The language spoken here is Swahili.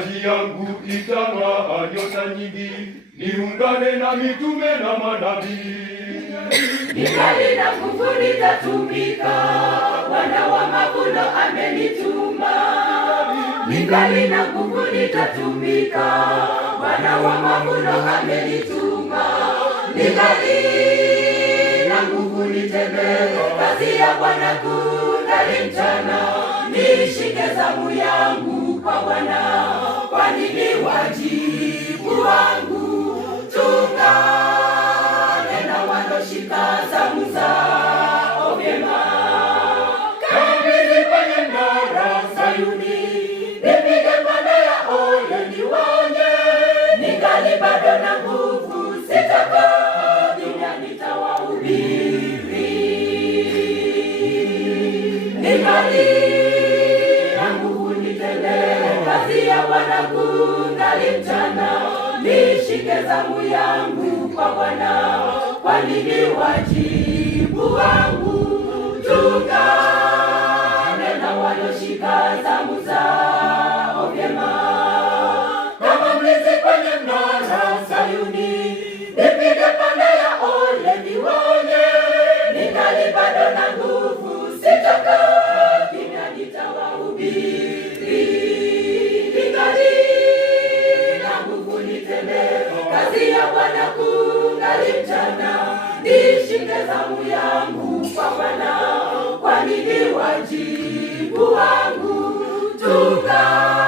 Kazi yangu itang'aa nyota nyingi, niungane na mitume na manabii. Ningali na nguvu nitatumika, Bwana wa mavuno amenituma. Ningali na nguvu nitatumika, Bwana wa mavuno amenituma. Ningali na nguvu nitende kazi ya Bwana kungali mchana. Nishike zamu yangu kwa Bwana, kwani ni wajibu wangu. Tuungane na wanaoshika zamu zao vyema. Kamili kwenye mnara Sayuni, nipige panda ya ole niwaonye. Ningali bado na nguvu, sitakaa kimya, nitawahubiri. Ningali na nguvu nitende kazi ya Bwana kungali mchana. Nishike zamu yangu kwa Bwana, kwani ni wajibu wangu. Tuungane na wanaoshika zamu zao vyema. kama mlinzi kwenye mnara Sayuni, nipige panda ya ole niwaonye. Ningali bado na nguvu, sitakaa kimya, nitawahubiri. Ningali na nguvu nitende kazi ya Bwana kungali mchana. Nishike zamu yangu kwa Bwana, kwani ni wajibu wangu. Tuungane